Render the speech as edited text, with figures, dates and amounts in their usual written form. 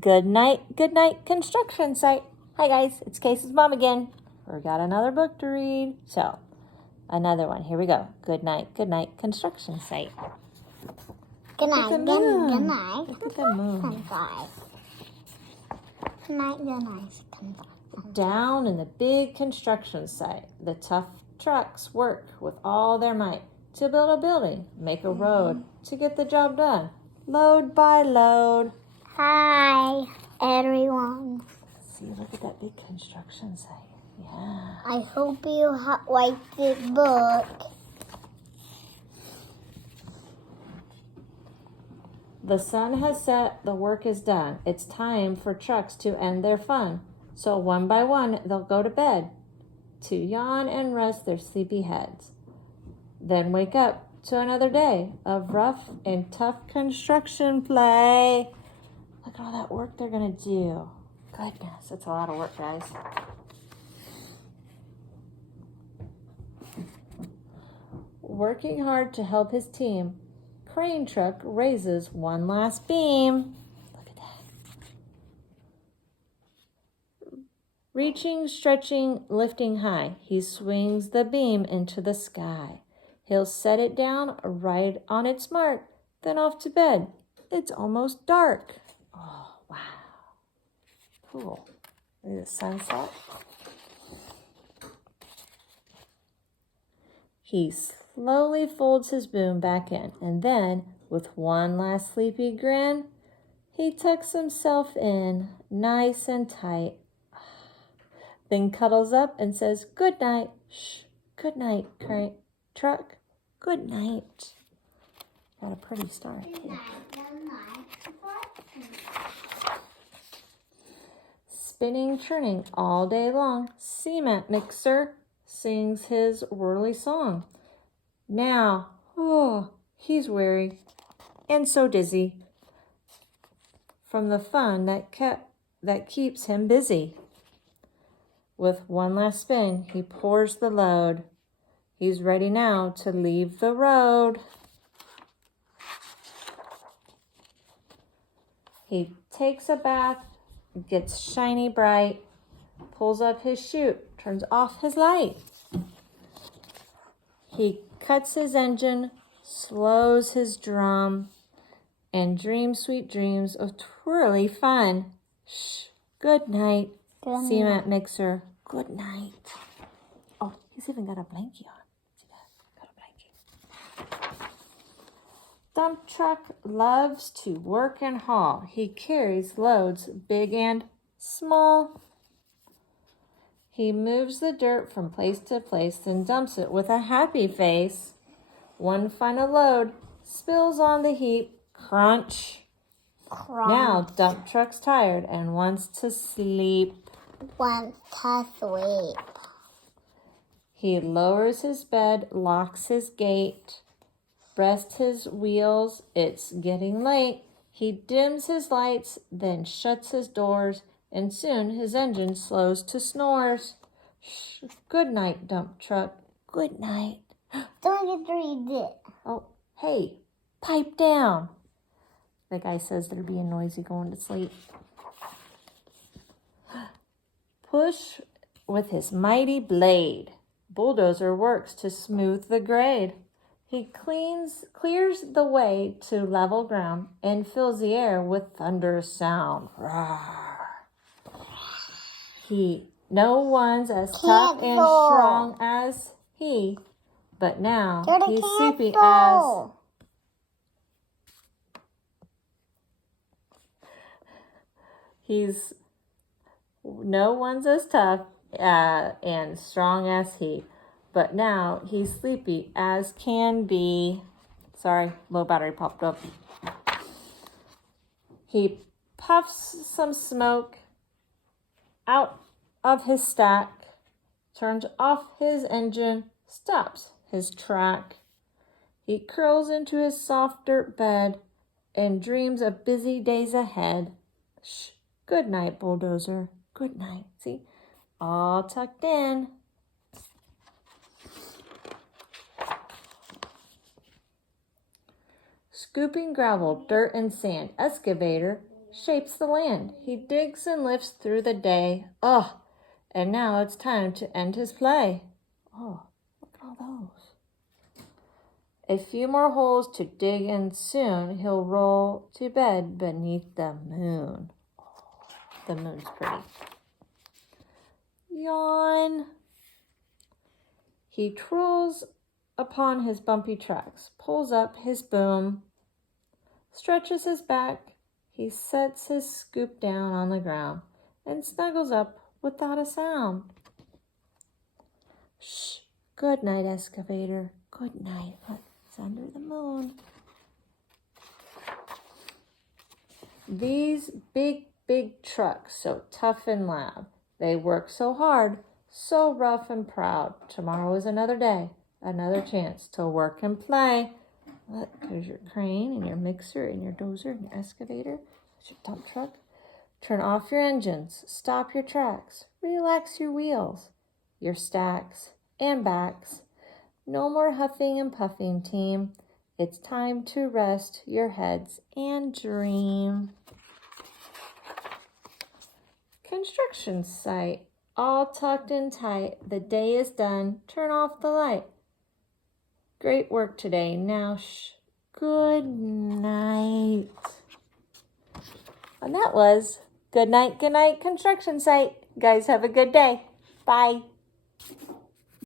Good night construction site. Hi guys, it's Casey's mom again. We got another book to read. So, another one. Here we go. Good night construction site. Good night, Look at the moon. good night. Look at the moon. Good night. Down in the big construction site, the tough trucks work with all their might to build a building, make a road, to get the job done, load by load. Hi, everyone. See, look at that big construction site. Yeah. I hope you like this book. The sun has set, the work is done. It's time for trucks to end their fun. So one by one, they'll go to bed to yawn and rest their sleepy heads. Then wake up to another day of rough and tough construction play. Look at all that work they're going to do. Goodness, it's a lot of work, guys. Working hard to help his team, crane truck raises one last beam. Look at that. Reaching, stretching, lifting high, he swings the beam into the sky. He'll set it down right on its mark, then off to bed. It's almost dark. Oh, wow. Cool. Look at the sunset. He slowly folds his boom back in, and then, with one last sleepy grin, he tucks himself in nice and tight. Then cuddles up and says, "Good night." Shh, good night, crane truck. Good night. Got a pretty start here. Spinning, churning all day long, cement mixer sings his whirly song. Now, he's weary and so dizzy from the fun that keeps him busy. With one last spin, he pours the load. He's ready now to leave the road. He takes a bath, gets shiny bright, pulls up his chute, turns off his light. He cuts his engine, slows his drum, and dreams sweet dreams of twirly fun. Shh, good night, cement mixer, good night. Oh, he's even got a blankie on. See that? Got a blankie. Dump truck loves to work and haul. He carries loads big and small. He moves the dirt from place to place, then dumps it with a happy face. One final load spills on the heap. Crunch. Now dump truck's tired and wants to sleep. He lowers his bed, locks his gate, rests his wheels. It's getting late. He dims his lights, then shuts his doors, and soon his engine slows to snores. Shh, good night, dump truck. Good night. Don't get to read it. Oh, hey, pipe down. The guy says they're being noisy going to sleep. Push with his mighty blade. Bulldozer works to smooth the grade. He clears the way to level ground and fills the air with thunderous sound. Rawr. No one's as tough and strong as he, but now he's sleepy as... No one's as tough and strong as he, but now he's sleepy as can be. Sorry, low battery popped up. He puffs some smoke out of his stack, turns off his engine, stops his track. He curls into his soft dirt bed and dreams of busy days ahead. Shh, good night, bulldozer. Good night. See, all tucked in. Scooping gravel, dirt, and sand, excavator shapes the land. He digs and lifts through the day. Oh, and now it's time to end his play. Oh, look at all those. A few more holes to dig and soon he'll roll to bed beneath the moon. Oh, the moon's pretty. Yawn. He twirls upon his bumpy tracks, pulls up his boom, stretches his back. He sets his scoop down on the ground and snuggles up without a sound. Shh. Good night, excavator. Good night. It's under the moon. These big trucks, so tough and loud. They work so hard, so rough and proud. Tomorrow is another day, another chance to work and play. Look, there's your crane and your mixer and your dozer and your excavator. There's your dump truck. Turn off your engines, stop your tracks, relax your wheels, your stacks and backs. No more huffing and puffing, team. It's time to rest your heads and dream. Construction site, all tucked in tight. The day is done. Turn off the light. Great work today. Now, good night. And that was Good Night, construction site. Guys, have a good day. Bye.